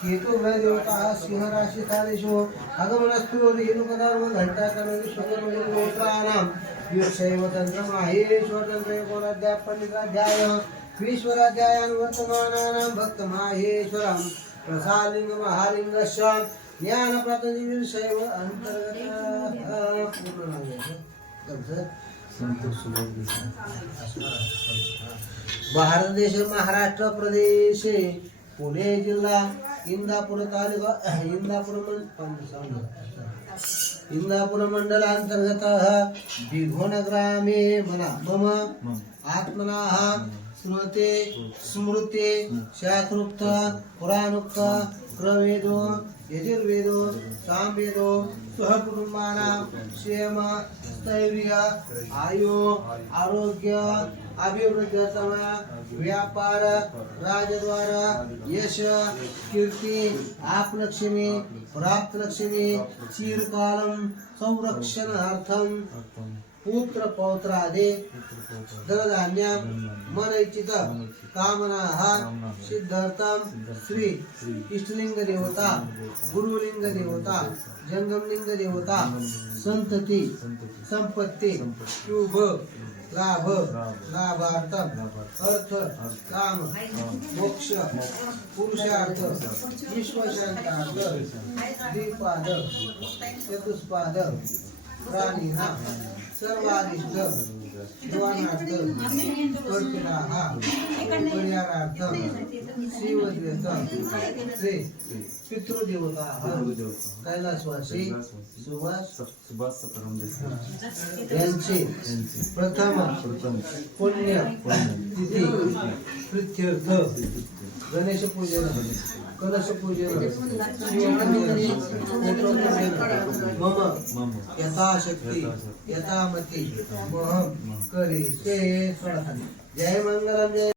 केतु ग्रह देवता सिंह राशि तारेषु अगमनस्तु रेणुकदार्व घंटाकर्ण विश्वकर्मोत्राणां विषयव तंत्र माहेश्वर तंत्र एकोनाध्याय पंडिताध्याय विश्वराध्यायान् वर्तमानानां भक्त माहेश्वरं प्रसालिंग महालिंगस्य ज्ञान प्राप्ति विषयव अंतर्गत पूर्ण भारत देश महाराष्ट्र प्रदेश पुणे जिल्हा इंदापूर तालुका इंदापूर मंडल अंतर्गत बिघोन ग्रामे मना मम आत्मना श्रुते स्मृते शास्त्रोक्त पुराणोक्त प्रवेदो यजुर्वेदो सामवेदो सहकुटुंबानां क्षेम स्थैर्य आयु आरोग्य अभिवृद्धतम व्यापार राजद्वार यश कीर्ति आपलक्ष्मी प्राप्त लक्ष्मी चिरकालं संरक्षणार्थं पुत्र पौत्रादि धनधान्य मनइच्छित कामनाः सिद्धार्थं श्री इष्टलिंग देवता गुरुलिंग देवता जंगमलिंग देवता संतति संपत्ति शुभ लाभ लाभार्थम अर्थ काम मोक्ष पुरुषार्थ विश्वशांतार्थ द्विपाद चतुष्पाद प्राणिनां सर्वादिष्ट जीवनार्थ कर्तुनाः परिहारार्थं शिवद्वेत श्री पितृदेवताः कैलासवासी सुभाष यांची प्रथम पुण्य तिथी प्रीत्यर्थ गणेश पूजन कलश पूजन मम यथाशक्ती यथामती महम करी ते जय मंगलम जय